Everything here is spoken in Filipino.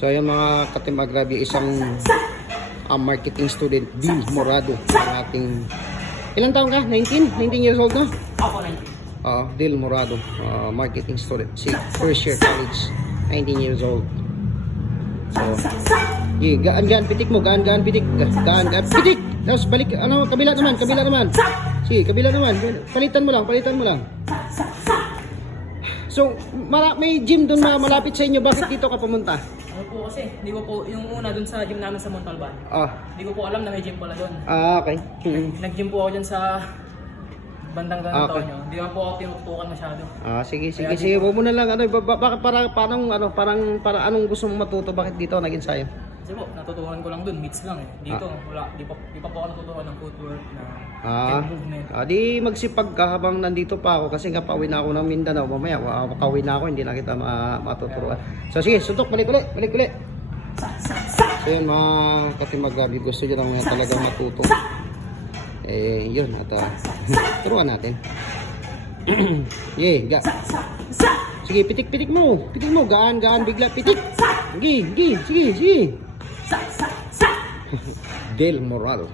So ayan mga ka-Team Agrabi, isang marketing student, Dil Morado, ang ating, ilang taon ka? 19? 19 years old na? Ako 19. Dil Morado, marketing student, first year college, 19 years old. So, gaan pitik mo, gaan pitik, gaan pitik. Tapos balik, ano, kabila naman. Sige, kabila naman. Palitan mo lang. So, may gym doon na malapit sa inyo. Bakit dito ka pumunta? Ano po kasi, hindi ko po, yung una doon sa gym namin sa Montalban. Hindi ko po alam na may gym pala doon. Okay. Nag-gym po ako dyan sa bandang ganito nyo. Hindi naman po ako tinututukan masyado. Sige. Huwag mo na lang, ano, bakit parang anong gusto mong matuto? Bakit dito nag-ensayo? Kasi po, natutuhan ko lang doon, meets lang eh. Dito, wala, di pa po ako natutuhan ng footwork na movement. Di magsipag ka habang nandito pa ako kasi nga pauwi na ako ng Mindanao. Mamaya, makauwi na ako, hindi na kita matuturuan. So sige, suntok, balik ulit. So yun mga ka-Team Agrabi, gusto nyo lang talagang matuto. Yun, at turuan natin. Sige, pitik mo, gaan bigla, pitik. Sige. Dil Morado.